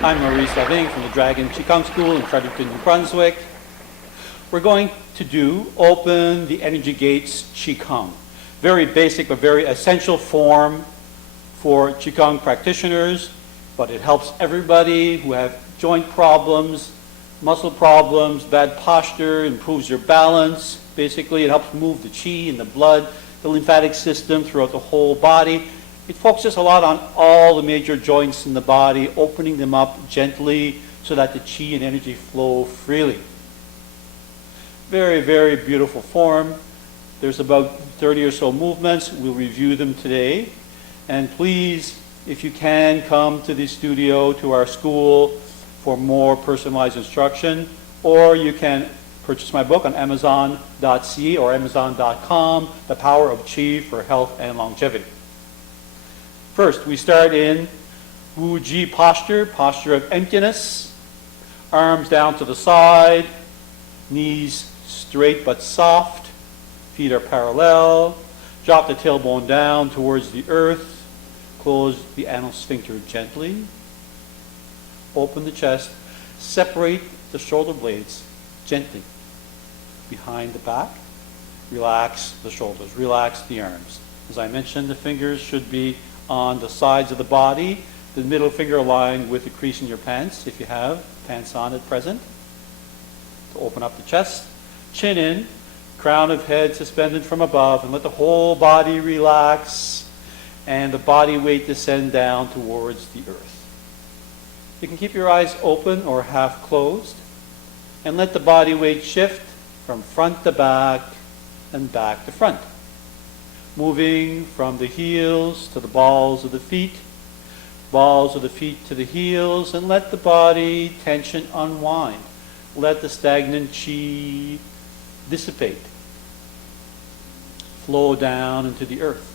I'm Maurice Laving from the Dragon Qi Gong School in Fredericton, New Brunswick. We're going to do Open the Energy Gates Qi Gong. Very basic but very essential form for Qi Gong practitioners, but it helps everybody who have joint problems, muscle problems, bad posture, improves your balance. Basically, it helps move the qi in the blood, the lymphatic system throughout the whole body. It focuses a lot on all the major joints in the body, opening them up gently so that the qi and energy flow freely. Very, very beautiful form. There's about 30 or so movements. We'll review them today. And please, if you can, come to the studio, to our school, for more personalized instruction. Or you can purchase my book on Amazon.ca or Amazon.com, The Power of Qi for Health and Longevity. First, we start in Wu Ji posture, posture of emptiness. Arms down to the side, knees straight but soft, feet are parallel. Drop the tailbone down towards the earth. Close the anal sphincter gently. Open the chest. Separate the shoulder blades gently behind the back. Relax the shoulders. Relax the arms. As I mentioned, the fingers should be on the sides of the body, the middle finger aligned with the crease in your pants, if you have pants on at present. To open up the chest, chin in, crown of head suspended from above, and let the whole body relax and the body weight descend down towards the earth. You can keep your eyes open or half closed and let the body weight shift from front to back and back to front. Moving from the heels to the balls of the feet to the heels, and let the body tension unwind. Let the stagnant qi dissipate. Flow down into the earth.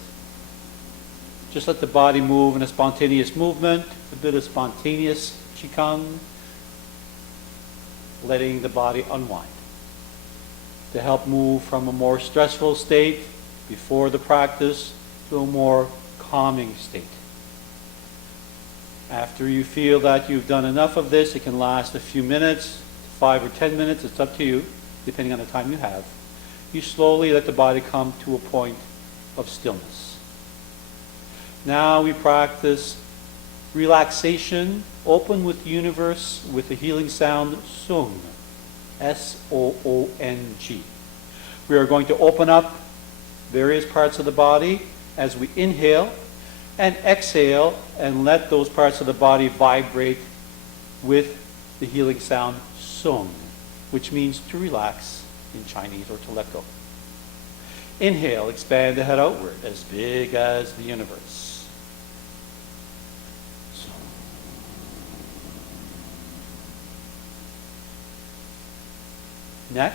Just let the body move in a spontaneous movement, a bit of spontaneous Qi Gong, letting the body unwind. To help move from a more stressful state before the practice to a more calming state. After you feel that you've done enough of this, it can last a few minutes, 5 or 10 minutes, it's up to you, depending on the time you have. You slowly let the body come to a point of stillness. Now we practice relaxation, open with the universe with the healing sound Sung, S-O-O-N-G. We are going to open up various parts of the body as we inhale and exhale, and let those parts of the body vibrate with the healing sound Sung, which means to relax in Chinese, or to let go. Inhale, expand the head outward as big as the universe. Neck.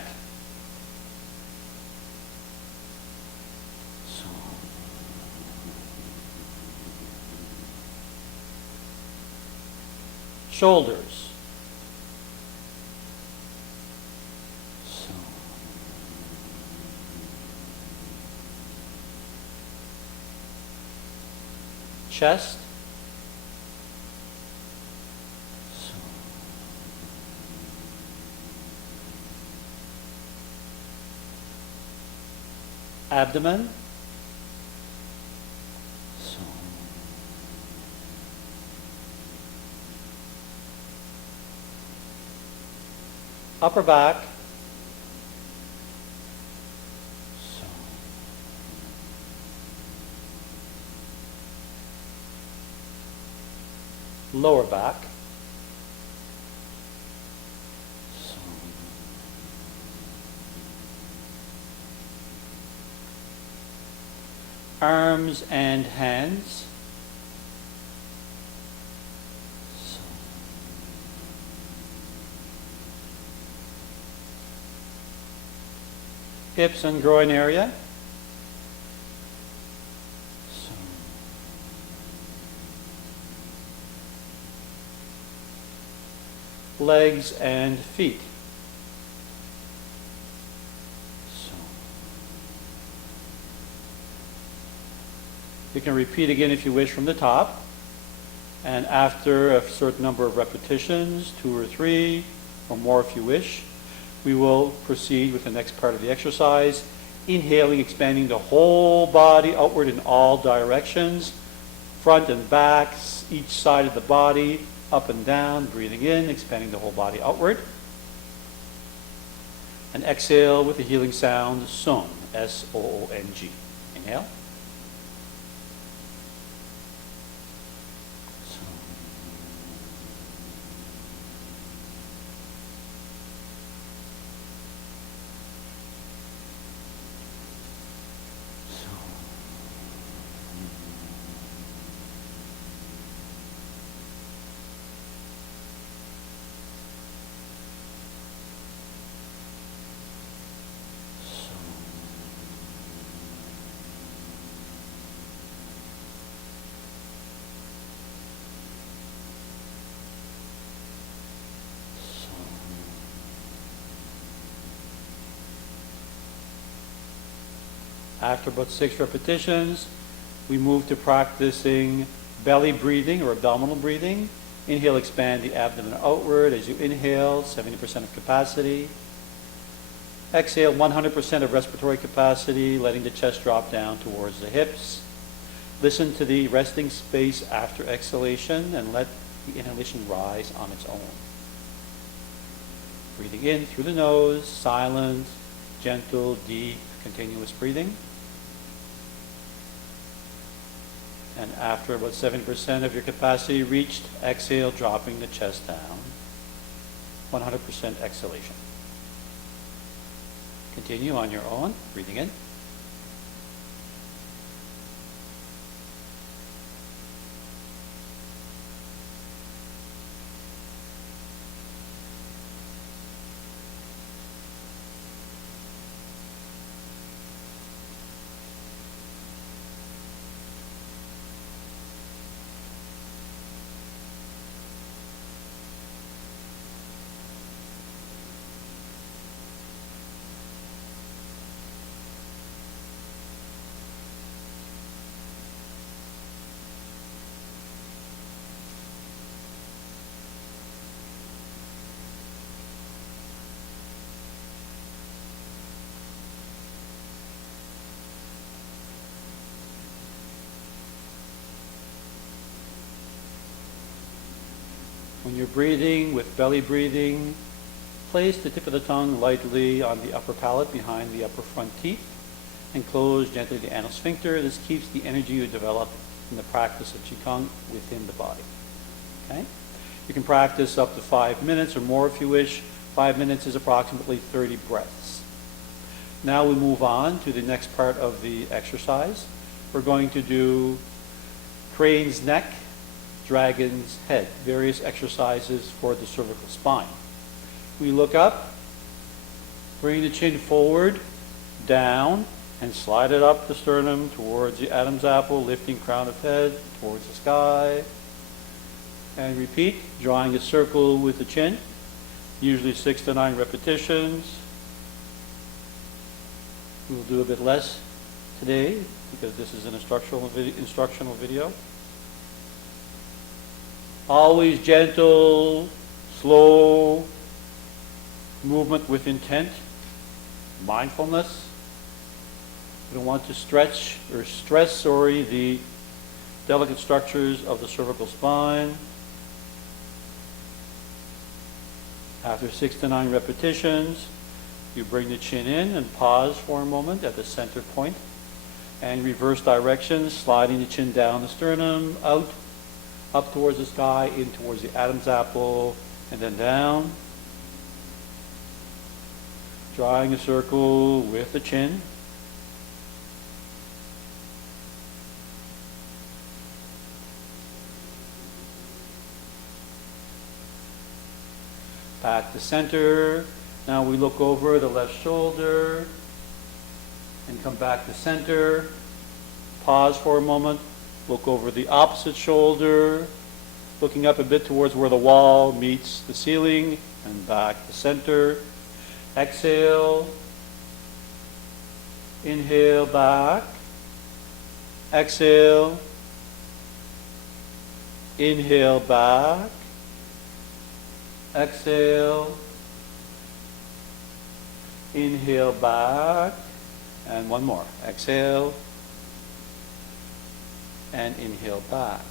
Shoulders. Chest. Abdomen. Upper back. Lower back. Arms and hands. Hips and groin area. Legs and feet. You can repeat again if you wish from the top. And after a certain number of repetitions, 2 or 3, or more if you wish, we will proceed with the next part of the exercise, inhaling, expanding the whole body outward in all directions, front and back, each side of the body, up and down, breathing in, expanding the whole body outward. And exhale with the healing sound, Song, S-O-O-N-G. Inhale. After about 6 repetitions, we move to practicing belly breathing or abdominal breathing. Inhale, expand the abdomen outward as you inhale, 70% of capacity. Exhale, 100% of respiratory capacity, letting the chest drop down towards the hips. Listen to the resting space after exhalation and let the inhalation rise on its own. Breathing in through the nose, silent, gentle, deep, continuous breathing. And after about 70% of your capacity reached, exhale, dropping the chest down. 100% exhalation. Continue on your own, breathing in. When you're breathing with belly breathing, place the tip of the tongue lightly on the upper palate behind the upper front teeth and close gently the anal sphincter. This keeps the energy you develop in the practice of Qi Gong within the body. Okay? You can practice up to 5 minutes or more if you wish. 5 minutes is approximately 30 breaths. Now we move on to the next part of the exercise. We're going to do crane's neck, dragon's head, various exercises for the cervical spine. We look up, bring the chin forward, down, and slide it up the sternum towards the Adam's apple, lifting crown of head towards the sky. And repeat, drawing a circle with the chin, usually 6 to 9 repetitions. We'll do a bit less today because this is an instructional video. Always gentle, slow movement with intent, mindfulness. We don't want to stretch or stress, the delicate structures of the cervical spine. After 6 to 9 repetitions, you bring the chin in and pause for a moment at the center point and reverse directions, sliding the chin down the sternum, out, up towards the sky, in towards the Adam's apple, and then down. Drawing a circle with the chin. Back to center. Now we look over the left shoulder and come back to center. Pause for a moment. Look over the opposite shoulder, looking up a bit towards where the wall meets the ceiling, and back to center. Exhale. Inhale back. Exhale. Inhale back. Exhale. Inhale back. And one more. Exhale. And inhale back.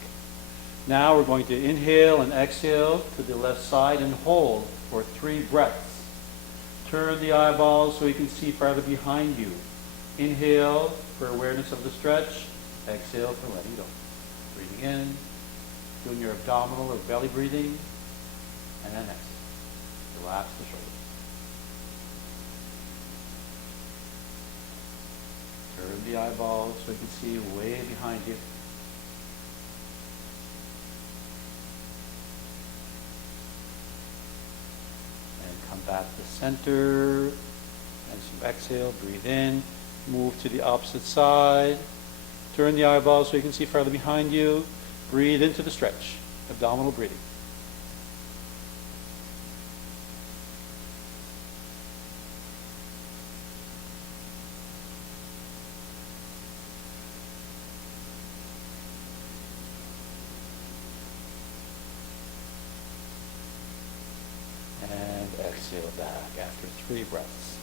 Now we're going to inhale and exhale to the left side and hold for 3 breaths. Turn the eyeballs so you can see farther behind you. Inhale for awareness of the stretch. Exhale for letting go. Breathing in, doing your abdominal or belly breathing, and then exhale. Relax the shoulders. Turn the eyeballs so you can see way behind you. And come back to center. As you exhale, breathe in. Move to the opposite side. Turn the eyeballs so you can see farther behind you. Breathe into the stretch. Abdominal breathing. And exhale back after 3 breaths.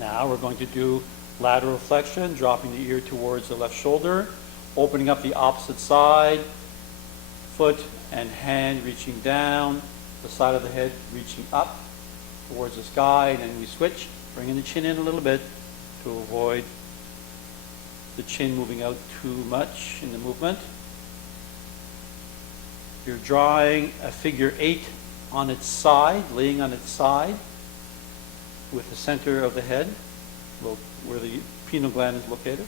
Now we're going to do lateral flexion, dropping the ear towards the left shoulder, opening up the opposite side, foot and hand reaching down, the side of the head reaching up towards the sky, and then we switch, bringing the chin in a little bit to avoid the chin moving out too much in the movement. You're drawing a figure 8 on its side, laying on its side, with the center of the head, where the pineal gland is located.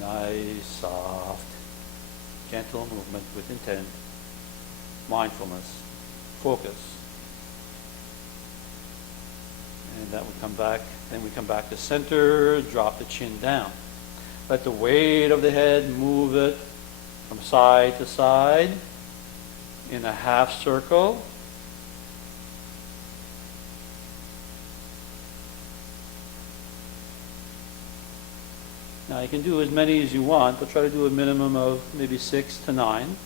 Nice, soft, gentle movement with intent, mindfulness, focus. And that will come back, then we come back to center, drop the chin down. Let the weight of the head move it from side to side in a half circle. Now you can do as many as you want, but try to do a minimum of maybe 6 to 9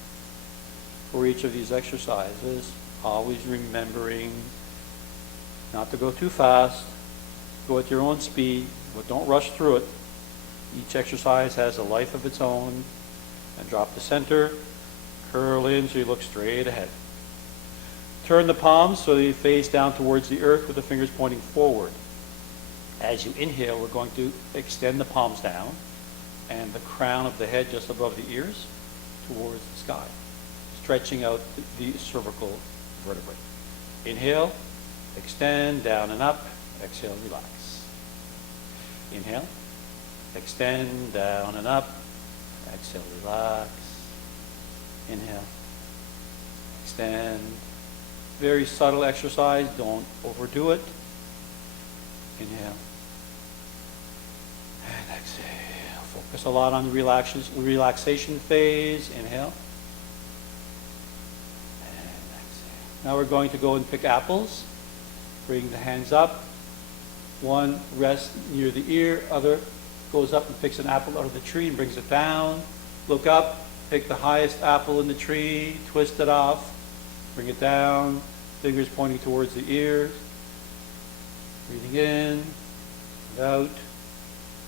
for each of these exercises. Always remembering not to go too fast, go at your own speed, but don't rush through it. Each exercise has a life of its own. And drop the center, curl in so you look straight ahead. Turn the palms so you face down towards the earth with the fingers pointing forward. As you inhale, we're going to extend the palms down and the crown of the head just above the ears towards the sky, stretching out the cervical vertebrae. Inhale, extend, down and up. Exhale, relax. Inhale, extend, down and up. Exhale, relax. Inhale. Extend. Very subtle exercise. Don't overdo it. Inhale. And exhale. Focus a lot on the relaxation phase. Inhale. And exhale. Now we're going to go and pick apples. Bring the hands up. One rests near the ear, other goes up and picks an apple out of the tree and brings it down. Look up, pick the highest apple in the tree, twist it off, bring it down, fingers pointing towards the ears. Breathing in, and out,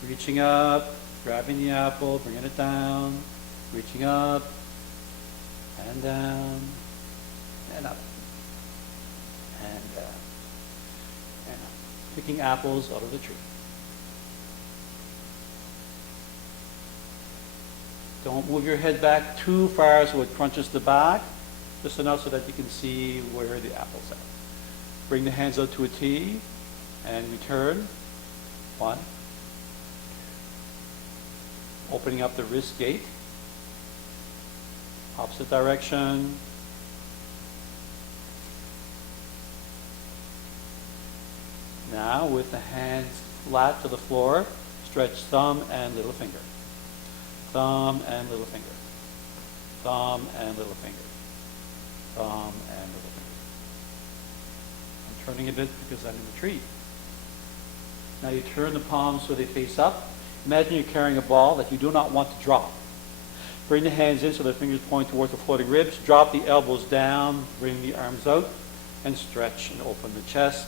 reaching up, grabbing the apple, bringing it down, reaching up, and down, and up, and down, and up. Picking apples out of the tree. Don't move your head back too far so it crunches the back, just enough so that you can see where the apple's at. Bring the hands out to a T and return. 1. Opening up the wrist gate. Opposite direction. Now with the hands flat to the floor, stretch thumb and little finger. Thumb and little finger. Thumb and little finger. Thumb and little finger. I'm turning a bit because I'm in the tree. Now you turn the palms so they face up. Imagine you're carrying a ball that you do not want to drop. Bring the hands in so the fingers point towards the floating ribs. Drop the elbows down. Bring the arms out and stretch and open the chest.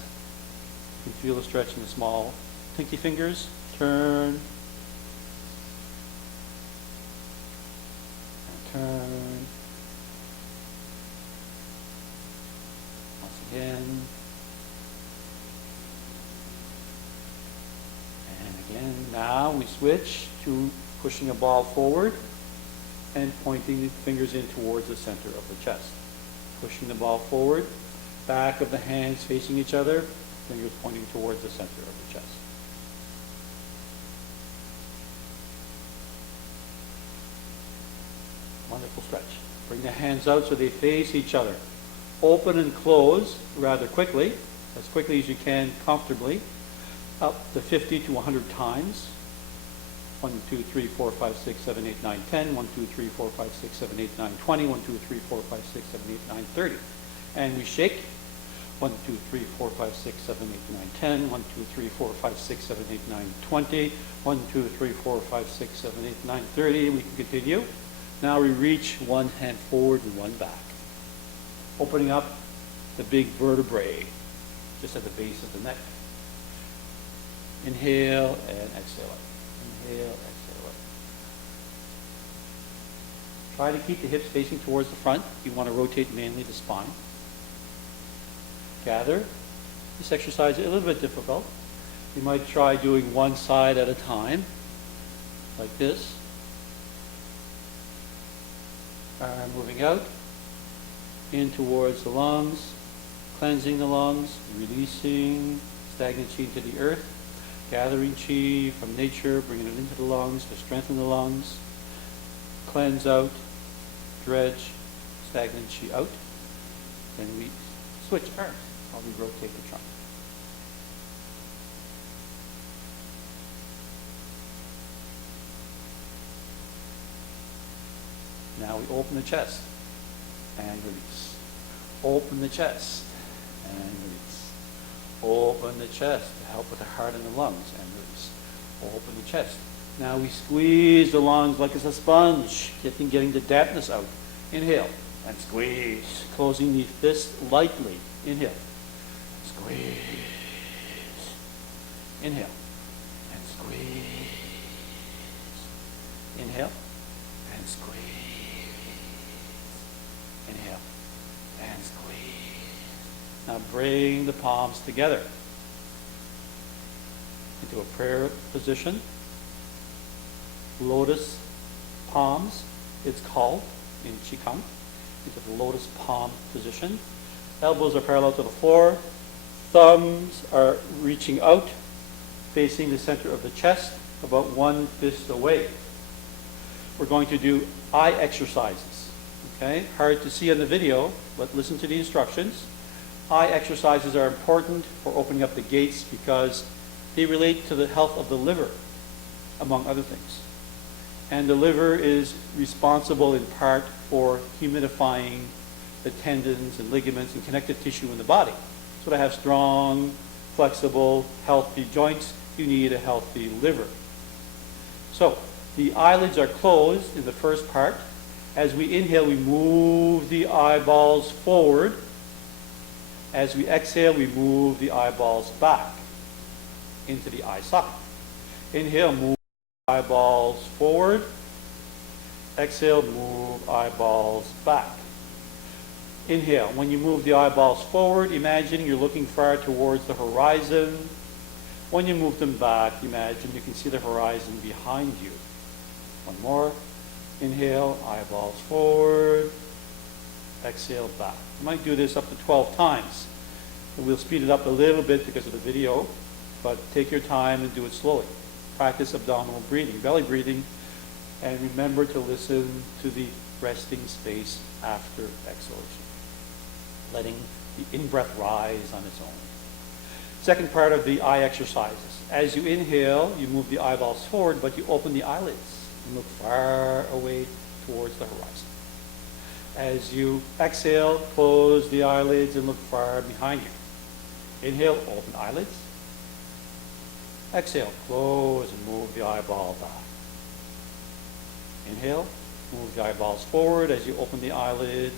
You can feel the stretch in the small pinky fingers. Turn. And turn. Once again. And again. Now we switch to pushing a ball forward and pointing the fingers in towards the center of the chest. Pushing the ball forward, back of the hands facing each other, fingers pointing towards the center of the chest. Wonderful stretch. Bring the hands out so they face each other. Open and close rather quickly as you can comfortably, up to 50 to 100 times. 1, 2, 3, 4, 5, 6, 7, 8, 9, 10. 1, 2, 3, 4, 5, 6, 7, 8, 9, 20. 1, 2, 3, 4, 5, 6, 7, 8, 9, 30. And we shake. 1, 2, 3, 4, 5, 6, 7, 8, 9, 10. 1, 2, 3, 4, 5, 6, 7, 8, 9, 20. 1, 2, 3, 4, 5, 6, 7, 8, 9, 30. We can continue. Now we reach one hand forward and one back. Opening up the big vertebrae just at the base of the neck. Inhale and exhale out. Inhale, exhale out. Try to keep the hips facing towards the front. You want to rotate mainly the spine. Gather. This exercise is a little bit difficult. You might try doing one side at a time, like this. Arm moving out, in towards the lungs, cleansing the lungs, releasing stagnant qi into the earth, gathering qi from nature, bringing it into the lungs to strengthen the lungs, cleanse out, dredge stagnant qi out. Then we switch arms while we rotate the trunk. Now we open the chest and release. Open the chest and release. Open the chest to help with the heart and the lungs and release. Open the chest. Now we squeeze the lungs like it's a sponge, getting the dampness out. Inhale and squeeze. Closing the fist lightly. Inhale. Squeeze. Inhale and squeeze. Inhale and squeeze. Inhale and squeeze. Now bring the palms together into a prayer position. Lotus palms, it's called in Qi Gong. Into the lotus palm position. Elbows are parallel to the floor. Thumbs are reaching out, facing the center of the chest, about one fist away. We're going to do eye exercises. Okay, hard to see on the video, but listen to the instructions. Eye exercises are important for opening up the gates because they relate to the health of the liver, among other things. And the liver is responsible in part for humidifying the tendons and ligaments and connective tissue in the body. So to have strong, flexible, healthy joints, you need a healthy liver. So the eyelids are closed in the first part. As we inhale, we move the eyeballs forward. As we exhale, we move the eyeballs back into the eye socket. Inhale, move eyeballs forward. Exhale, move eyeballs back. Inhale. When you move the eyeballs forward, imagine you're looking far towards the horizon. When you move them back, imagine you can see the horizon behind you. One more. Inhale, eyeballs forward. Exhale, back. You might do this up to 12 times. We'll speed it up a little bit because of the video, but take your time and do it slowly. Practice abdominal breathing, belly breathing, and remember to listen to the resting space after exhalation. Letting the in-breath rise on its own. Second part of the eye exercises. As you inhale, you move the eyeballs forward, but you open the eyelids and look far away towards the horizon. As you exhale, close the eyelids and look far behind you. Inhale, open eyelids. Exhale, close and move the eyeball back. Inhale, move the eyeballs forward as you open the eyelids.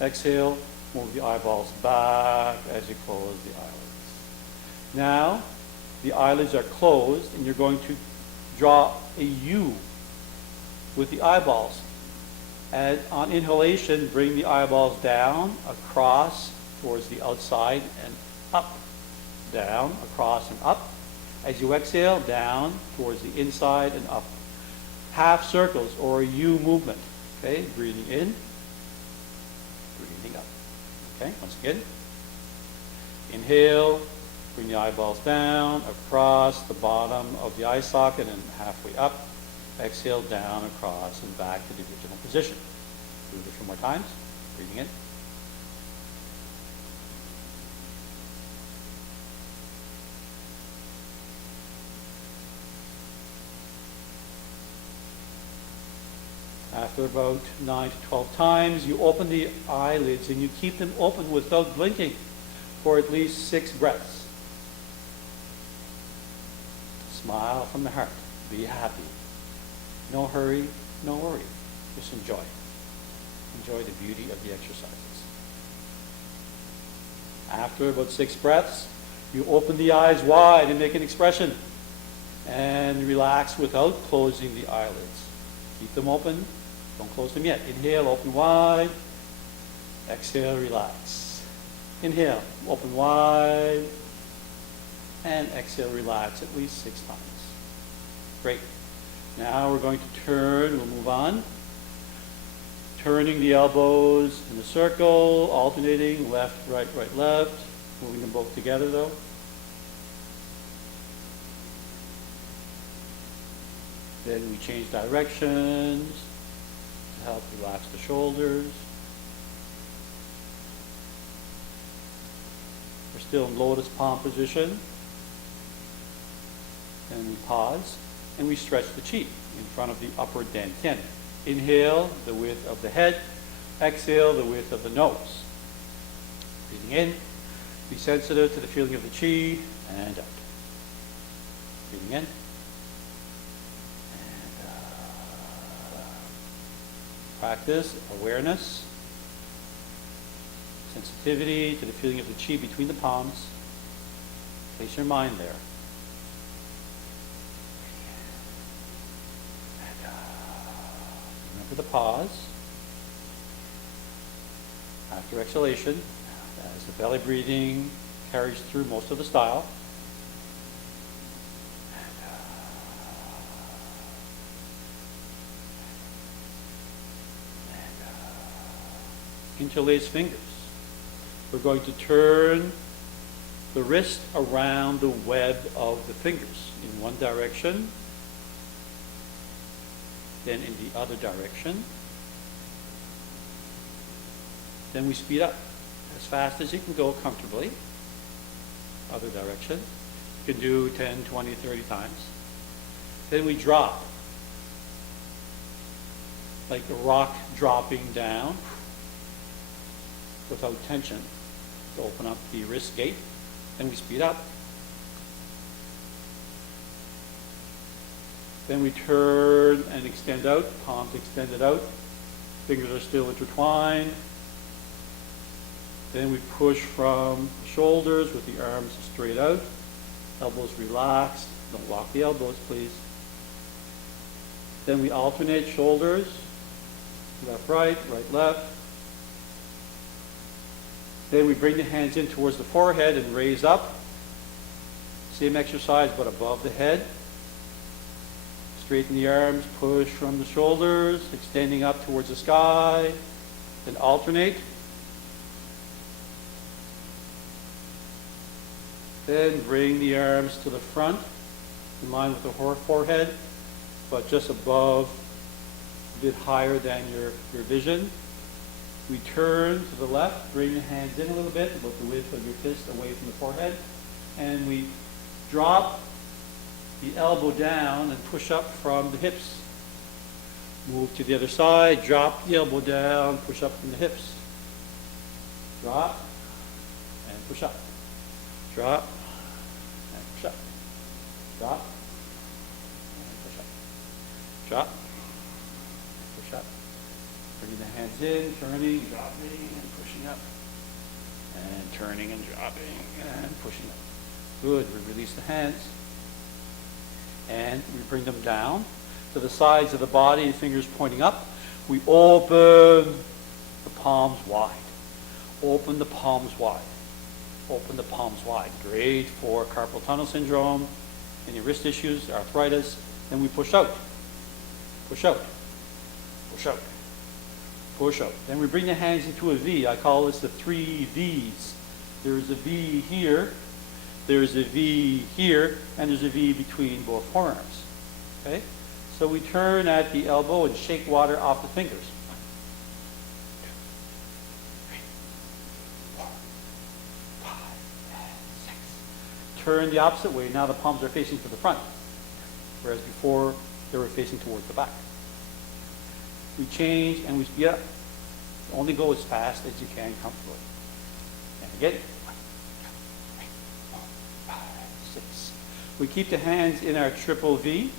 Exhale, move the eyeballs back as you close the eyelids. Now, the eyelids are closed and you're going to draw a U with the eyeballs. And on inhalation, bring the eyeballs down, across, towards the outside, and up. Down, across, and up. As you exhale, down, towards the inside, and up. Half circles, or a U movement. Okay, breathing in, breathing up. Okay, once again. Inhale, bring the eyeballs down, across the bottom of the eye socket, and halfway up. Exhale, down, across, and back to the original position. Do this 1 more times. Breathing in. After about 9 to 12 times, you open the eyelids and you keep them open without blinking for at least 6 breaths. Smile from the heart. Be happy. No hurry, no worry. Just enjoy. Enjoy the beauty of the exercises. After about 6 breaths, you open the eyes wide and make an expression. And relax without closing the eyelids. Keep them open. Don't close them yet. Inhale, open wide. Exhale, relax. Inhale, open wide. And exhale, relax at least 6 times. Great. Now we're going to turn. We'll move on. Turning the elbows in a circle, alternating left, right, left. Moving them both together though. Then we change directions to help relax the shoulders. We're still in lotus palm position. And we pause and we stretch the chi in front of the upper dantian. Inhale, the width of the head. Exhale, the width of the nose. Breathing in. Be sensitive to the feeling of the chi and out. Breathing in. Practice awareness, sensitivity to the feeling of the chi between the palms. Place your mind there. And, remember the pause. After exhalation, as the belly breathing carries through most of the style. Interlace fingers. We're going to turn the wrist around the web of the fingers in one direction, then in the other direction. Then we speed up as fast as you can go comfortably. Other direction. You can do 10, 20, 30 times. Then we drop, like a rock dropping down, without tension, to open up the wrist gate. Then we speed up. Then we turn and extend out, palms extended out, fingers are still intertwined. Then we push from the shoulders with the arms straight out, elbows relaxed. Don't lock the elbows, please. Then we alternate shoulders, left, right, left. Then we bring the hands in towards the forehead and raise up. Same exercise, but above the head. Straighten the arms, push from the shoulders, extending up towards the sky. Then alternate. Then bring the arms to the front, in line with the forehead, but just above, a bit higher than your vision. We turn to the left, bring the hands in a little bit, about the width of your fist away from the forehead, and we drop the elbow down and push up from the hips. Move to the other side, drop the elbow down, push up from the hips. Drop and push up. Drop and push up. Drop. And push up. Drop. Push up. Bringing the hands in, turning, dropping, and pushing up. And turning and dropping and pushing up. Good. We release the hands. And we bring them down to the sides of the body, fingers pointing up. We open the palms wide. Open the palms wide. Open the palms wide. Great for carpal tunnel syndrome, any wrist issues, arthritis. Then we push out. Push out. Push out. Push out. Then we bring the hands into a V. I call this the 3 V's. There's a V here, there's a V here, and there's a V between both forearms. Okay? So we turn at the elbow and shake water off the fingers. 1, 2, 3, 4, 5, and 6. Turn the opposite way. Now the palms are facing to the front, whereas before they were facing towards the back. We change and we speed up. Only go as fast as you can comfortably. And again. 1, 2, 3, 4, 5, 6. We keep the hands in our triple V.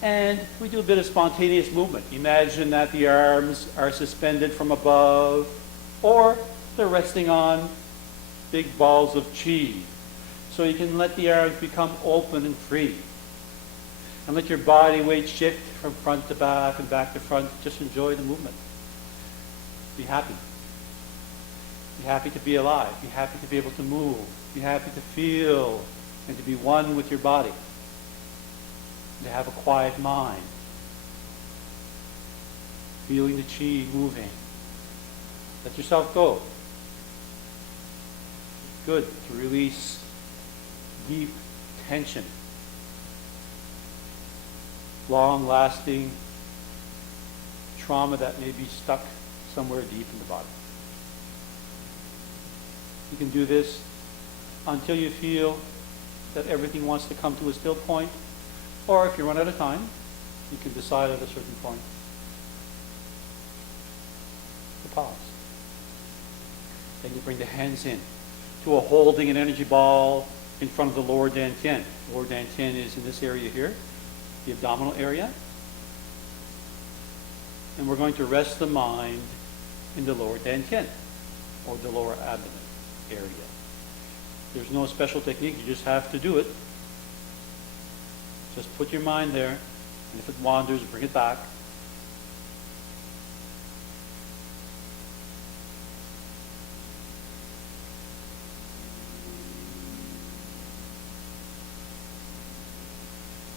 And we do a bit of spontaneous movement. Imagine that the arms are suspended from above, or they're resting on big balls of Qi. So you can let the arms become open and free. And let your body weight shift from front to back and back to front. Just enjoy the movement. Be happy. Be happy to be alive. Be happy to be able to move. Be happy to feel and to be one with your body. To have a quiet mind. Feeling the Qi moving. Let yourself go. Good to release deep tension. Long-lasting trauma that may be stuck somewhere deep in the body. You can do this until you feel that everything wants to come to a still point. Or if you run out of time, you can decide at a certain point to pause. Then you bring the hands in to a holding an energy ball in front of the lower dantian. Lower dantian is in this area here, the abdominal area. And we're going to rest the mind in the lower dantian, or the lower abdomen area. There's no special technique, you just have to do it. Just put your mind there, and if it wanders, bring it back.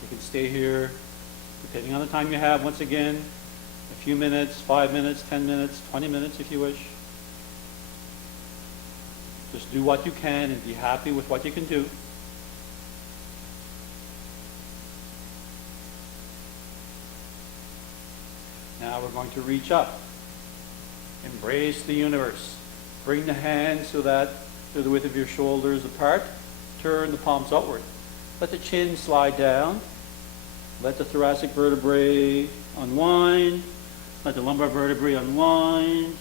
You can stay here, depending on the time you have, once again, a few minutes, 5 minutes, 10 minutes, 20 minutes if you wish. Just do what you can and be happy with what you can do. Now we're going to reach up. Embrace the universe. Bring the hands so that they're the width of your shoulders apart. Turn the palms outward. Let the chin slide down. Let the thoracic vertebrae unwind. Let the lumbar vertebrae unwind.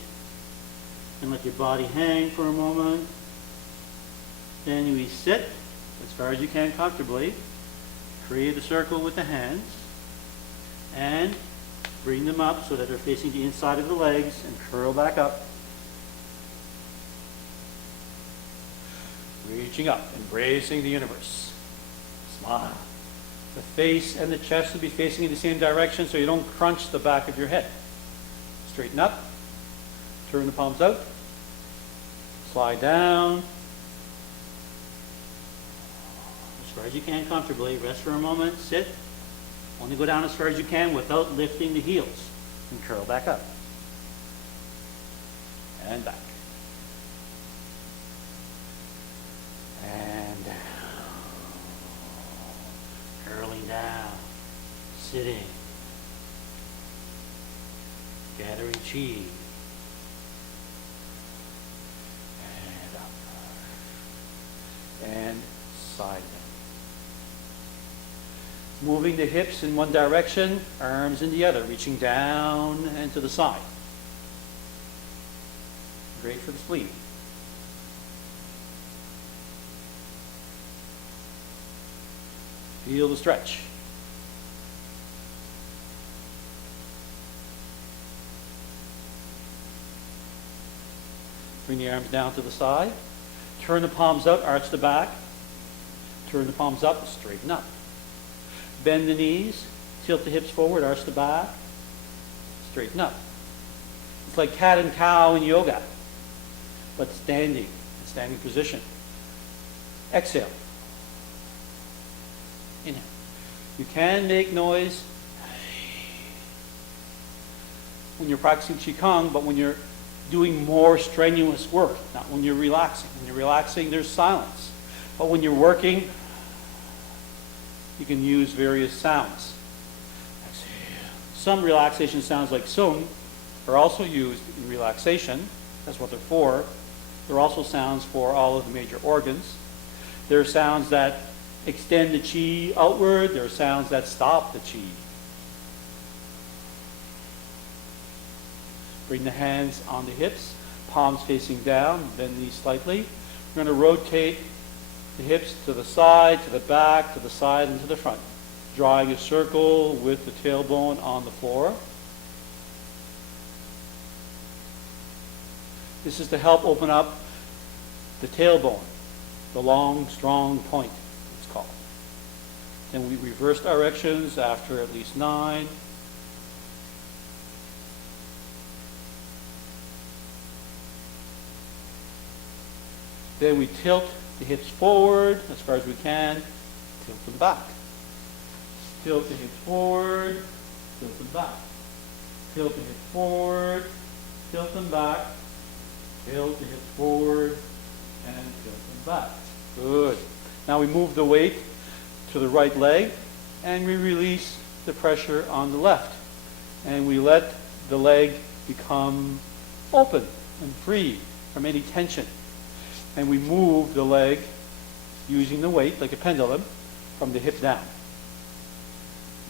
And let your body hang for a moment. Then we sit as far as you can comfortably. Create a circle with the hands. And bring them up so that they're facing the inside of the legs and curl back up. Reaching up, embracing the universe. Smile. The face and the chest will be facing in the same direction so you don't crunch the back of your head. Straighten up. Turn the palms out. Slide down. As far as you can comfortably. Rest for a moment. Sit. Only go down as far as you can without lifting the heels. And curl back up. And back. And down. Curling down. Sitting. Gathering Qi. And up. And side bend. Moving the hips in one direction, arms in the other, reaching down and to the side. Great for the spleen. Feel the stretch. Bring the arms down to the side. Turn the palms out, arch the back. Turn the palms up, straighten up. Bend the knees, tilt the hips forward, arch the back, straighten up. It's like cat and cow in yoga, but standing position. Exhale. Inhale. You can make noise when you're practicing Qi Gong, but when you're doing more strenuous work, not when you're relaxing. When you're relaxing, there's silence. But when you're working, you can use various sounds. Exhale. Some relaxation sounds like sung are also used in relaxation. That's what they're for. There are also sounds for all of the major organs. There are sounds that extend the qi outward. There are sounds that stop the qi. Bring the hands on the hips, palms facing down, bend the knees slightly. We're going to rotate the hips to the side, to the back, to the side, and to the front, drawing a circle with the tailbone on the floor. This is to help open up the tailbone, the long, strong point, it's called. Then we reverse directions after at least 9. Then we tilt the hips forward as far as we can, tilt them back. Tilt the hips forward, tilt them back. Tilt the hips forward, tilt them back. Tilt the hips forward, and tilt them back. Good. Now we move the weight to the right leg, and we release the pressure on the left. And we let the leg become open and free from any tension. And we move the leg using the weight, like a pendulum, from the hip down.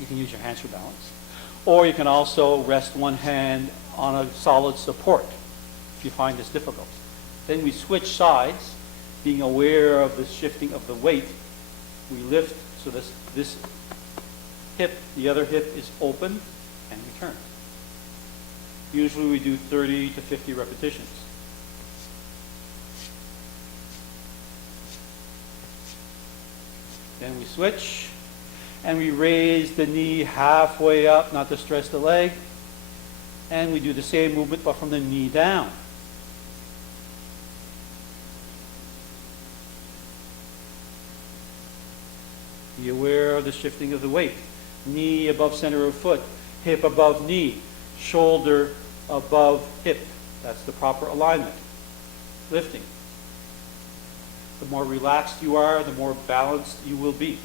You can use your hands for balance. Or you can also rest one hand on a solid support if you find this difficult. Then we switch sides, being aware of the shifting of the weight. We lift so this hip, the other hip is open, and we turn. Usually we do 30 to 50 repetitions. Then we switch, and we raise the knee halfway up, not to stress the leg. And we do the same movement, but from the knee down. Be aware of the shifting of the weight. Knee above center of foot, hip above knee, shoulder above hip. That's the proper alignment. Lifting. The more relaxed you are, the more balanced you will be.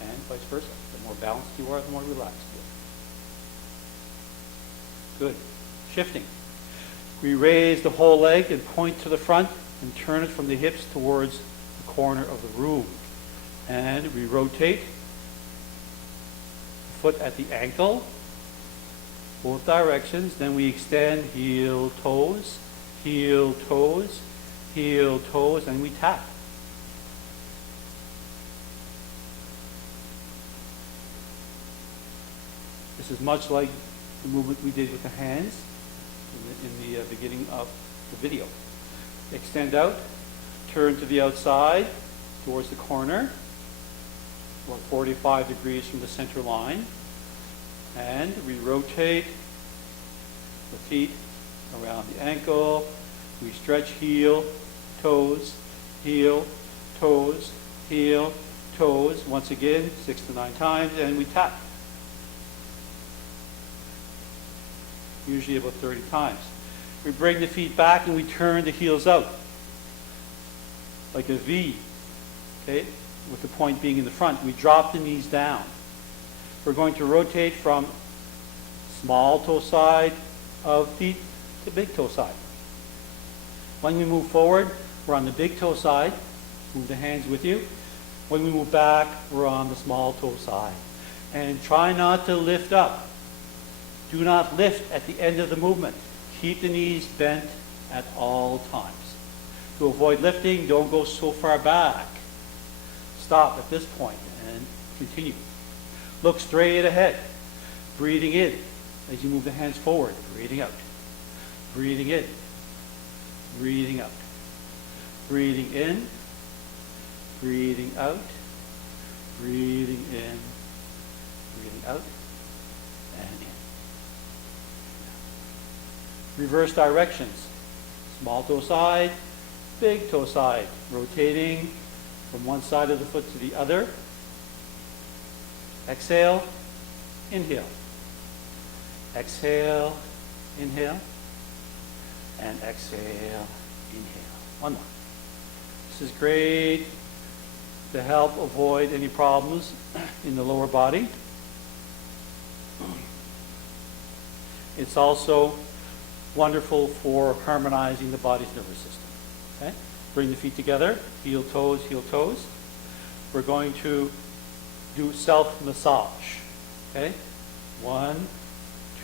And vice versa. The more balanced you are, the more relaxed you are. Good. Shifting. We raise the whole leg and point to the front and turn it from the hips towards the corner of the room. And we rotate the foot at the ankle, both directions. Then we extend heel, toes, heel, toes, heel, toes, and we tap. This is much like the movement we did with the hands in the beginning of the video. Extend out, turn to the outside towards the corner, about 45 degrees from the center line, and we rotate the feet around the ankle. We stretch heel, toes, heel, toes, heel, toes. Once again, 6 to 9 times, and we tap. Usually about 30 times. We bring the feet back and we turn the heels out, like a V, okay, with the point being in the front. We drop the knees down. We're going to rotate from small toe side of feet to big toe side. When we move forward, we're on the big toe side. Move the hands with you. When we move back, we're on the small toe side. And try not to lift up. Do not lift at the end of the movement. Keep the knees bent at all times. To avoid lifting, don't go so far back stop at this point and continue. Look straight ahead, breathing in as you move the hands forward, breathing out. Breathing in, breathing out. Breathing in, breathing out, breathing in, breathing out, and in. Reverse directions. Small toe side, big toe side. Rotating from one side of the foot to the other. Exhale, inhale. Exhale, inhale. And exhale, inhale. One more. This is great to help avoid any problems in the lower body. It's also wonderful for harmonizing the body's nervous system. Okay? Bring the feet together, heel toes, heel toes. We're going to do self-massage. Okay? 1,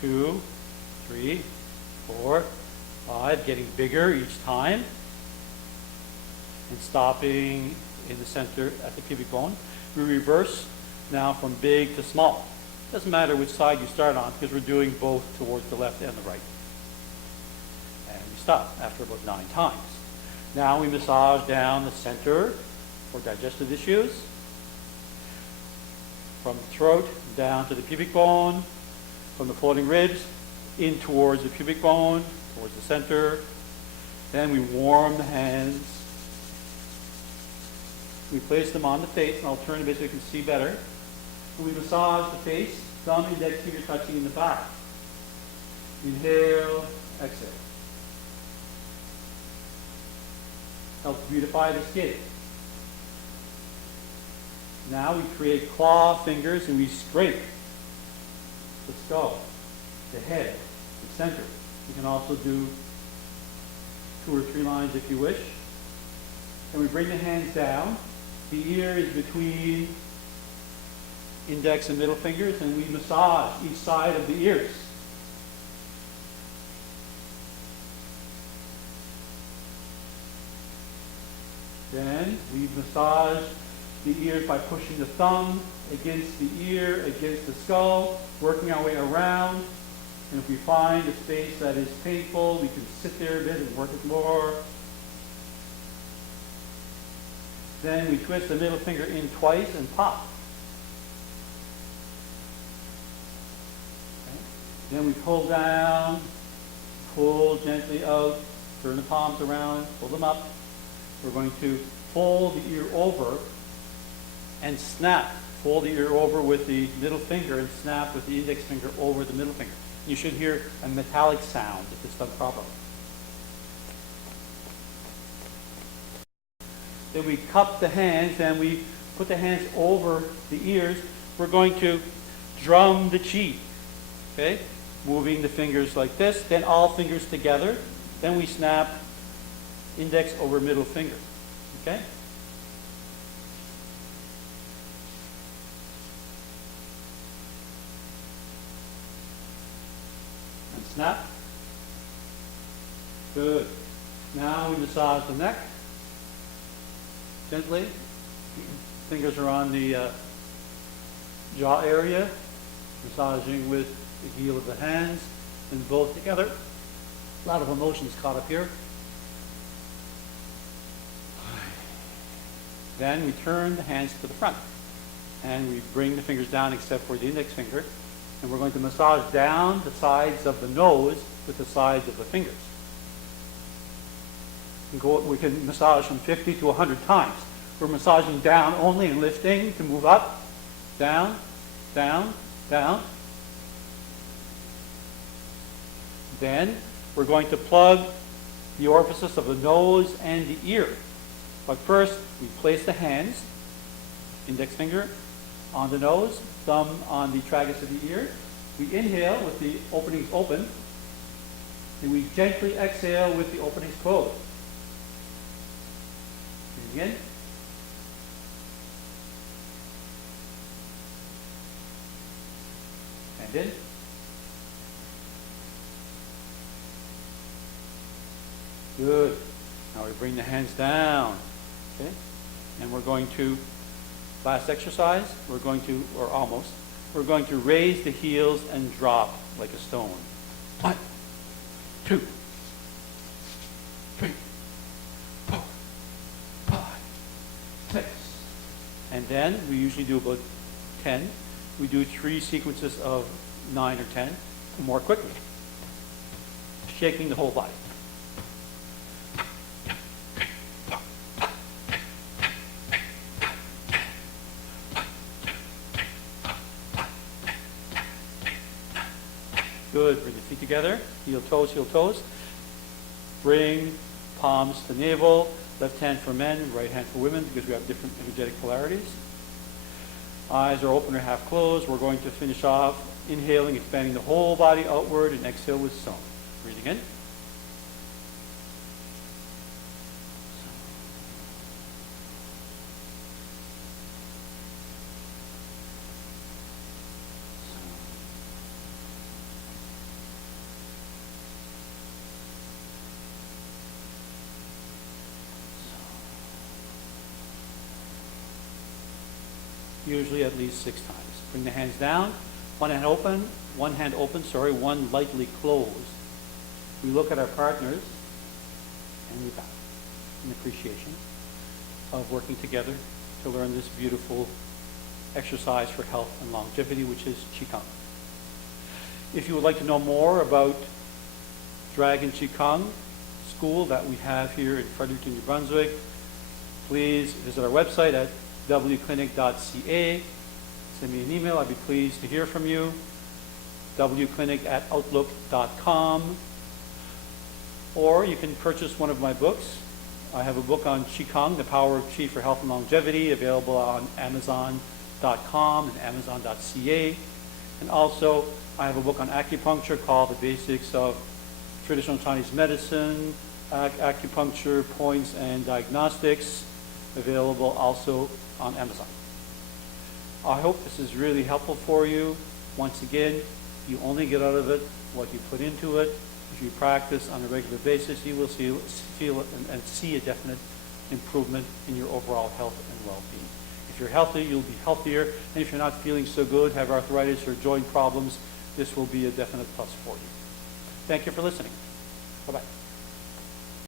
2, 3, 4, 5, getting bigger each time. And stopping in the center at the pubic bone. We reverse now from big to small. Doesn't matter which side you start on because we're doing both towards the left and the right. And we stop after about 9 times. Now we massage down the center for digestive issues. From the throat down to the pubic bone. From the floating ribs in towards the pubic bone, towards the center. Then we warm the hands. We place them on the face, and I'll turn a bit so you can see better. And we massage the face, thumb, index finger touching in the back. Inhale, exhale. Helps beautify the skin. Now we create claw fingers and we scrape the skull, the head, the center. You can also do 2 or 3 lines if you wish. And we bring the hands down. The ear is between index and middle fingers, and we massage each side of the ears. Then we massage the ears by pushing the thumb against the ear, against the skull, working our way around. And if we find a space that is painful, we can sit there a bit and work it more. Then we twist the middle finger in twice and pop. Okay. Then we pull down, pull gently out, turn the palms around, pull them up. We're going to fold the ear over and snap. Fold the ear over with the middle finger and snap with the index finger over the middle finger. You should hear a metallic sound if it's done properly. Then we cup the hands and we put the hands over the ears. We're going to drum the Qi. Okay? Moving the fingers like this, then all fingers together. Then we snap index over middle finger. Okay? And snap. Good. Now we massage the neck. Gently. Fingers are on the jaw area, massaging with the heel of the hands and both together. A lot of emotions caught up here. Then we turn the hands to the front and we bring the fingers down except for the index finger, and we're going to massage down the sides of the nose with the sides of the fingers. We can massage from 50 to 100 times. We're massaging down only and lifting to move up, down, down, down. Then we're going to plug the orifices of the nose and the ear. But first, we place the hands, index finger on the nose, thumb on the tragus of the ear. We inhale with the openings open, and we gently exhale with the openings closed. Breathing in. And in. Good. Now we bring the hands down. Okay? And we're going to Last exercise, we're going to, or almost, we're going to raise the heels and drop like a stone. 1, 2, 3, 4, 5, 6. And then we usually do about 10. We do 3 sequences of 9 or 10 more quickly, shaking the whole body. Good. Bring the feet together. Heel toes, heel toes. Bring palms to navel. Left hand for men, right hand for women, because we have different energetic polarities. Eyes are open or half closed. We're going to finish off inhaling, expanding the whole body outward, and exhale with song. Breathing in. Usually at least 6 times. Bring the hands down, one hand open, one lightly closed. We look at our partners and we bow in appreciation of working together to learn this beautiful exercise for health and longevity, which is Qi Gong. If you would like to know more about Dragon Qi Gong School that we have here in Fredericton, New Brunswick, please visit our website at wclinic.ca. Send me an email. I'd be pleased to hear from you. wclinic@outlook.com. Or you can purchase one of my books. I have a book on Qi Gong, The Power of Qi for Health and Longevity, available on Amazon.com and Amazon.ca. And also, I have a book on acupuncture called The Basics of Traditional Chinese Medicine, Acupuncture Points and Diagnostics, available also on Amazon. I hope this is really helpful for you. Once again, you only get out of it what you put into it. If you practice on a regular basis, you will feel and see a definite improvement in your overall health and well-being. If you're healthy, you'll be healthier. And if you're not feeling so good, have arthritis or joint problems, this will be a definite plus for you. Thank you for listening. Bye-bye.